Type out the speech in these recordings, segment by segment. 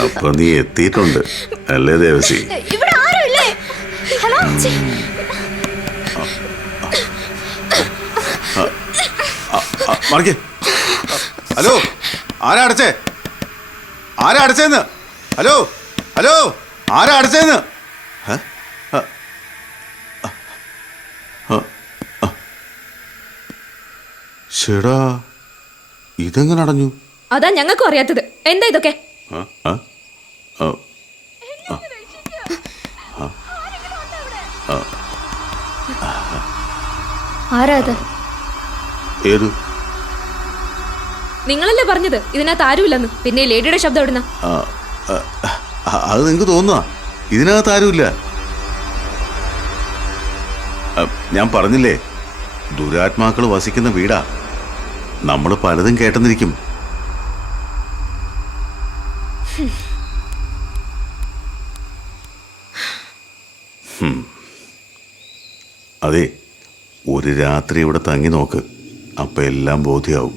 അപ്പൊ നീ എത്തിയിട്ടുണ്ട് അല്ലേ ദേവസി? ഇവിടെ ആരുമില്ലേ? ഹലോ മറിക്ക്. ഹലോ, ആരാ അടച്ചേ? ആരാ അടച്ചേന്ന്? ഹലോ ഹലോ, ആരാ അടച്ചേന്ന്? ചേടാ, ഇതെങ്ങനെ അടഞ്ഞു? അതാ ഞങ്ങൾക്കും അറിയാത്തത്. എന്താ ഇതൊക്കെ? ആരാ അത്? ഏത്? നിങ്ങളല്ലേ പറഞ്ഞത് ഇതിനകത്ത് ആരുമില്ലെന്ന്. പിന്നെ ഈ ലേഡിയുടെ ശബ്ദം എവിടുന്ന? അത് നിങ്ങക്ക് തോന്നുക ഇതിനകത്ത് ആരുമില്ല. ഞാൻ പറഞ്ഞില്ലേ, ദുരാത്മാക്കൾ വസിക്കുന്ന വീടാ. നമ്മൾ പലതും കേട്ടെന്നിരിക്കും. അതെ, ഒരു രാത്രി ഇവിടെ തങ്ങി നോക്ക്, അപ്പൊ എല്ലാം ബോധ്യമാവും.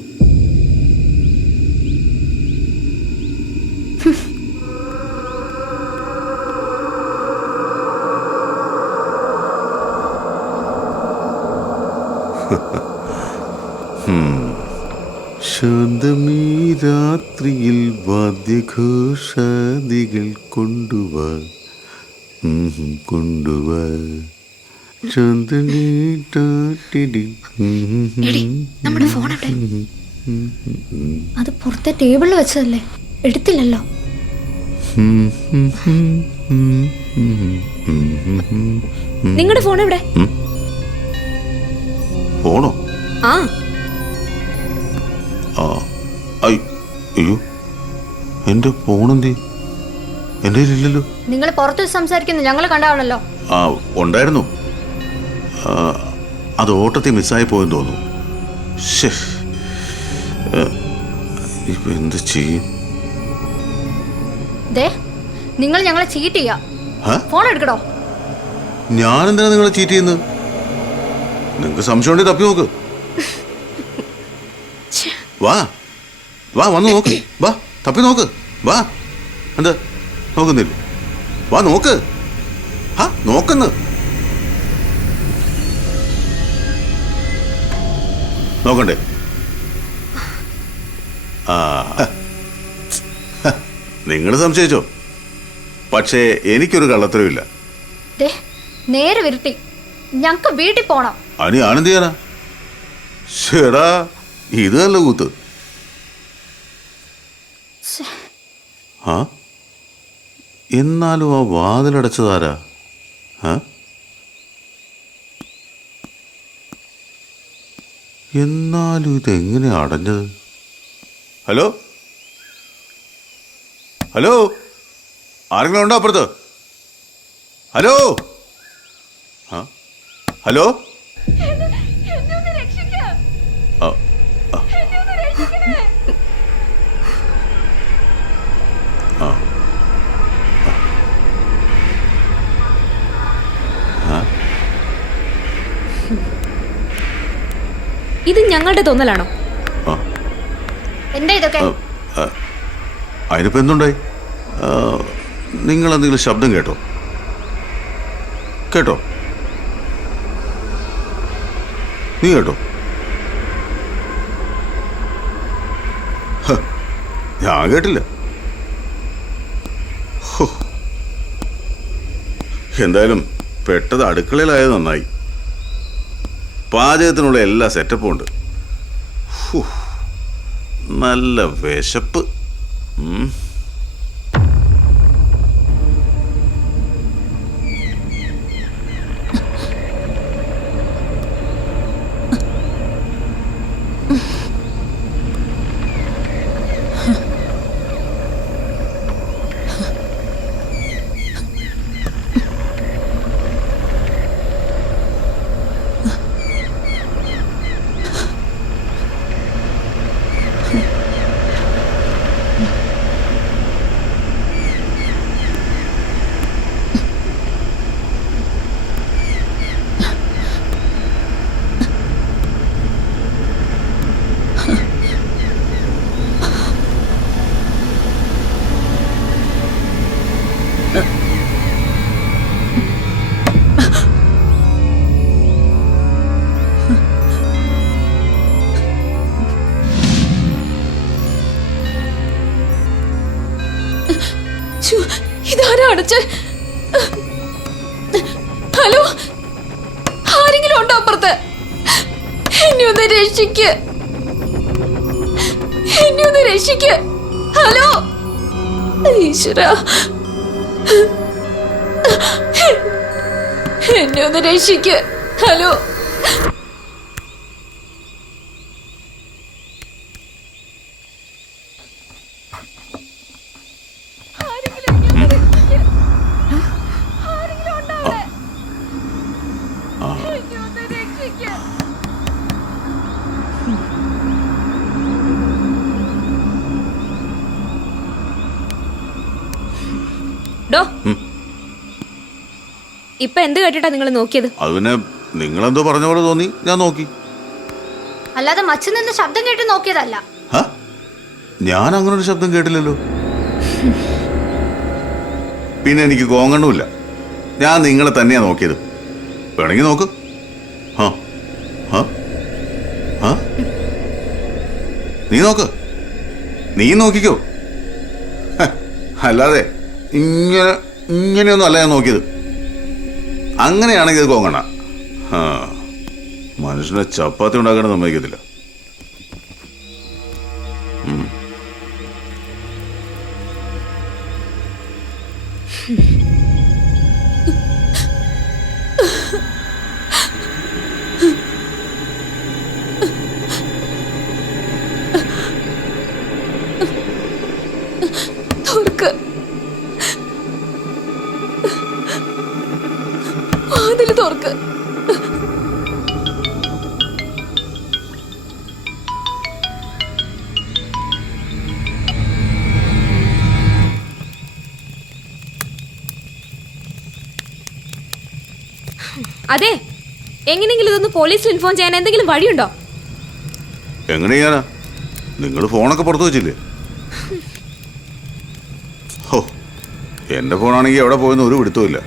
ശാന്തമീ രാത്രിയിൽ വാദ്യഘോഷാദികൾ കൊണ്ടുവാ കൊണ്ടുവാ. നമ്മുടെ ഫോൺ എവിടെ? അത് പുറത്തെ ടേബിളിൽ വെച്ചതല്ലേ, എടുത്തില്ലല്ലോ. നിങ്ങളുടെ ഫോൺ എവിടെ? ഫോണോ? ആ അയ്യോ, എന്റെ ഫോണെന്തി? എന്റെ ഇല്ലല്ലോ. നിങ്ങൾ പുറത്ത് സംസാരിക്കുന്നു ഞങ്ങൾ കണ്ടാണല്ലോ. ആ ഉണ്ടായിരുന്നു, അത് ഓട്ടത്തിൽ മിസ്സായി പോയെന്ന് തോന്നുന്നു. ഇപ്പൊ എന്ത് ചെയ്യും? നിങ്ങൾ ഞങ്ങളെ ചീറ്റ് ചെയ്യാ. ഫോൺ എടുക്കടോ. ഞാനെന്തിനാ നിങ്ങളെ ചീറ്റ് ചെയ്യുന്നത്? നിങ്ങക്ക് സംശയം ഉണ്ടെങ്കിൽ തപ്പി നോക്ക്. വാ വാ, വന്ന് നോക്ക്. വാ, തപ്പി നോക്ക്. വാ, എന്താ നോക്കുന്നില്ല? വാ നോക്ക്. നോക്കുന്നു. നോക്കണ്ടേ? നിങ്ങൾ സംശയിച്ചോ? പക്ഷേ എനിക്കൊരു കള്ളത്തരവില്ല. നേരെ വിരട്ടി, ഞങ്ങക്ക് വീട്ടിൽ പോണം. അനി ആനന്ദ ചെയ്യാനാ? ശേടാ, ഇത് നല്ല കൂത്ത്. എന്നാലും ആ വാതിലടച്ചതാരാ? എന്നാലും ഇതെങ്ങനെ അടഞ്ഞത്? ഹലോ ഹലോ, ആരെങ്കിലും ഉണ്ടോ അപ്പുറത്ത്? ഹലോ ഹലോ, ഇത് ഞങ്ങളുടെ തോന്നലാണോ? എന്താ ഇതൊക്കെ? അതിനിപ്പോ എന്തുണ്ടായി? നിങ്ങൾ എന്തെങ്കിലും ശബ്ദം കേട്ടോ? കേട്ടോ? നീ കേട്ടോ? ഞാൻ കേട്ടില്ല. എന്തായാലും പെട്ടത് അടുക്കളയിലായത് നന്നായി. പാചകത്തിനുള്ള എല്ലാ സെറ്റപ്പും ഉണ്ട്. നല്ല വിശപ്പ്. ഇതാരാ അടച്ച്? ഹലോ, ആരെങ്കിലും ഉണ്ടോ അപ്പുറത്ത്? എന്നെ ഒന്ന് രക്ഷിക്ക്, എന്നെ ഒന്ന് രക്ഷിക്ക്. ഹലോ ഈശ്വരാ, എന്നെ ഒന്ന് രക്ഷിക്ക്. ഹലോ, ഇപ്പൊ എന്ത് കേട്ടിട്ടാ നിങ്ങൾ നോക്കിയത്? അത് പിന്നെ നിങ്ങളെന്തോ പറഞ്ഞ പോലെ തോന്നി, ഞാൻ നോക്കി. അല്ലാതെ മച്ചു നിന്ന് ശബ്ദം കേട്ട് നോക്കിയതല്ല. ഞാൻ അങ്ങനെ ഒരു ശബ്ദം കേട്ടില്ലല്ലോ. പിന്നെ എനിക്ക് കോങ്ങണ്ണുമില്ല. ഞാൻ നിങ്ങളെ തന്നെയാ നോക്കിയത്. വേണമെങ്കിൽ നോക്ക്. നീ നോക്ക്, നീ നോക്കിക്കോ. അല്ലാതെ ഇങ്ങനെയൊന്നും അല്ല ഞാൻ നോക്കിയത്. അങ്ങനെയാണെങ്കിൽ ഇത് കോങ്ങണ. മനുഷ്യനെ ചപ്പാത്തി ഉണ്ടാക്കാൻ സമ്മതിക്കത്തില്ല. തുറക്ക്, വാതില് തുറക്ക്. അതെ, എങ്ങനെയെങ്കിലും ഇതൊന്ന് പോലീസിൽ ഇൻഫോം ചെയ്യാൻ എന്തെങ്കിലും വഴിയുണ്ടോ? എങ്ങനെ ചെയ്യാനാ? നിങ്ങൾ ഫോണൊക്കെ പുറത്തു വെച്ചില്ലേ? ഹോ, എന്റെ ഫോണാണെങ്കിൽ എവിടെ പോയെന്ന് ഒരു പിടുത്തമില്ല.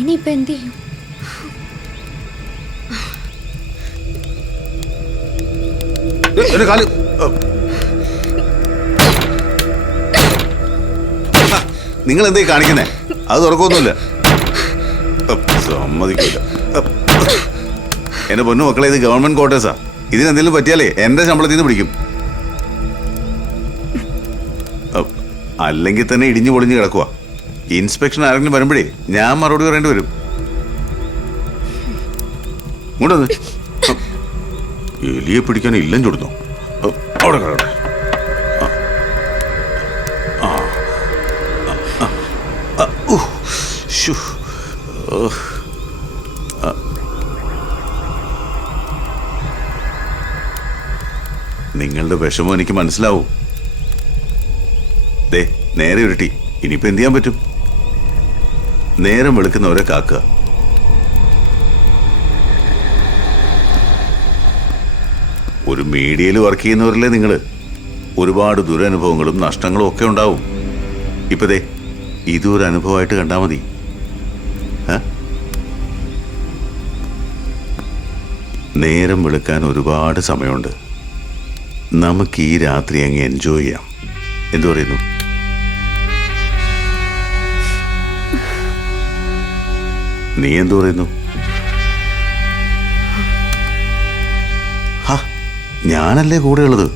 ഇനിയിപ്പൊ എന്ത് ചെയ്യും? നിങ്ങൾ എന്തേ കാണിക്കുന്നേ? അത് തുറക്കൊന്നുമില്ല. സമ്മതിക്കില്ല. എന്റെ പൊന്നു മക്കളെ, ഇത് ഗവൺമെന്റ് ക്വാർട്ടേഴ്സാ. ഇതിനെന്തെങ്കിലും പറ്റിയാലേ എന്റെ ശമ്പളത്തിൽ നിന്ന് പിടിക്കും. അല്ലെങ്കിൽ തന്നെ ഇടിഞ്ഞു പൊളിഞ്ഞ് കിടക്കുക. ഇൻസ്പെക്ഷൻ ആരെങ്കിലും വരുമ്പോഴേ ഞാൻ മറുപടി പറയേണ്ടി വരും. ഇങ്ങോട്ടൊന്ന് എലിയെ പിടിക്കാൻ ഇല്ലം ചുടുന്നു. അവിടെ കിടക്കട്ടെ. നിങ്ങളുടെ വിഷമം എനിക്ക് മനസ്സിലാവും. ദേ, നേരെ ഉരുട്ടി. ഇനിയിപ്പോ എന്ത് ചെയ്യാൻ പറ്റും? നേരം വെളുക്കുന്നവരെ കാക്കുക. ഒരു മീഡിയയിൽ വർക്ക് ചെയ്യുന്നവരല്ലേ നിങ്ങള്. ഒരുപാട് ദുരനുഭവങ്ങളും നഷ്ടങ്ങളും ഒക്കെ ഉണ്ടാവും. ഇപ്പൊ ദേ, ഇതൊരു അനുഭവമായിട്ട് കണ്ടാൽ മതി. നേരം വെളുക്കാൻ ഒരുപാട് സമയമുണ്ട്. നമുക്ക് ഈ രാത്രി അങ്ങ് എൻജോയ് ചെയ്യാം. എന്തു പറയുന്നു? നീ എന്തു പറയുന്നു? ഞാനല്ലേ കൂടെയുള്ളത്.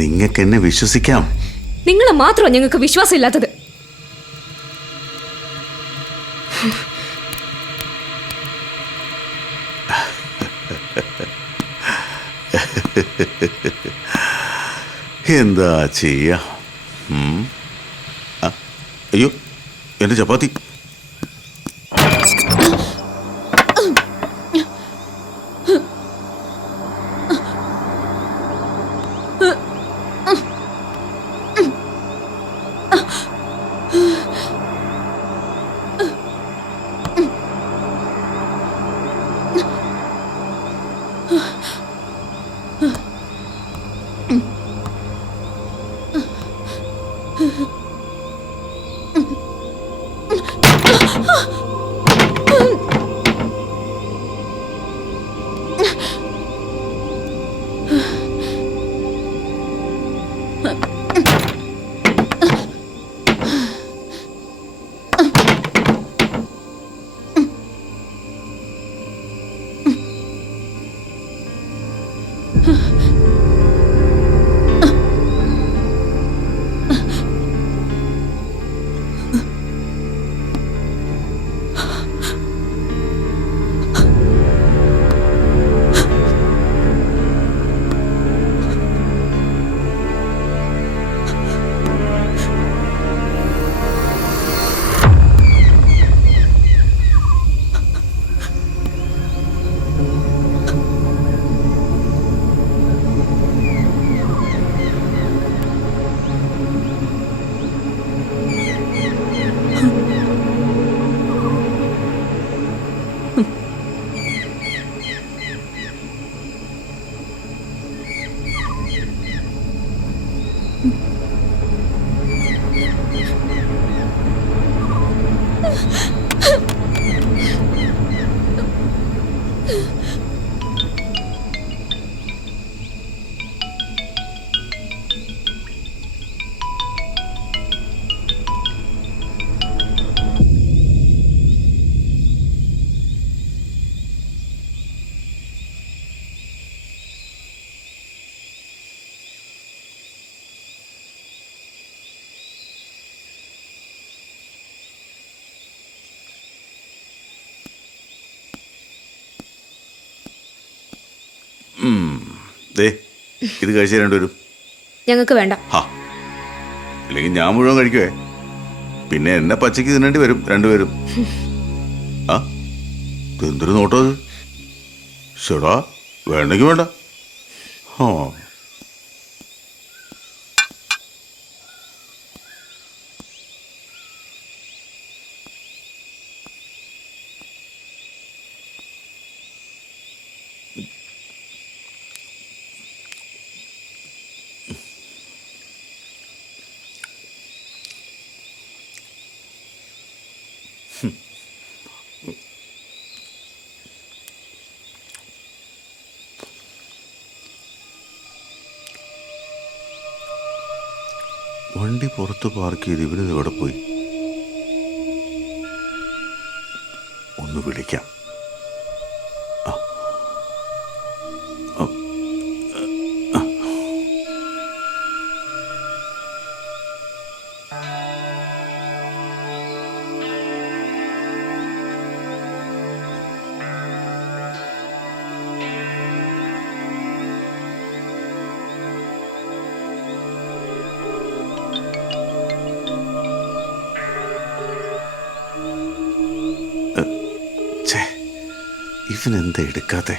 നിങ്ങൾക്ക് എന്നെ വിശ്വസിക്കാം. നിങ്ങളെ മാത്രമോ ഞങ്ങൾക്ക് വിശ്വാസം ഇല്ലാത്തത്? എന്താ ചെയ്യാ? അയ്യോ, എന്റെ ചപ്പാത്തി. ദേ ഇത് കഴിച്ച രണ്ടുപേരും. ഞങ്ങൾക്ക് വേണ്ട. ഹാ, ഇല്ലെങ്കിൽ ഞാൻ മുഴുവൻ കഴിക്കുവേ. പിന്നെ എന്നെ പച്ചയ്ക്ക് തിന്നേണ്ടി വരും രണ്ടുപേരും. ആ, എന്തൊരു നോട്ടോ അത്. ചേടാ, വേണ്ടെങ്കിൽ വേണ്ട. ആ, വണ്ടി പുറത്ത് പാർക്ക് ചെയ്ത് ഇവരിത് എവിടെ പോയി? ഒന്ന് വിളിക്കാം. ഇവനെന്താ എടുക്കാത്തെ?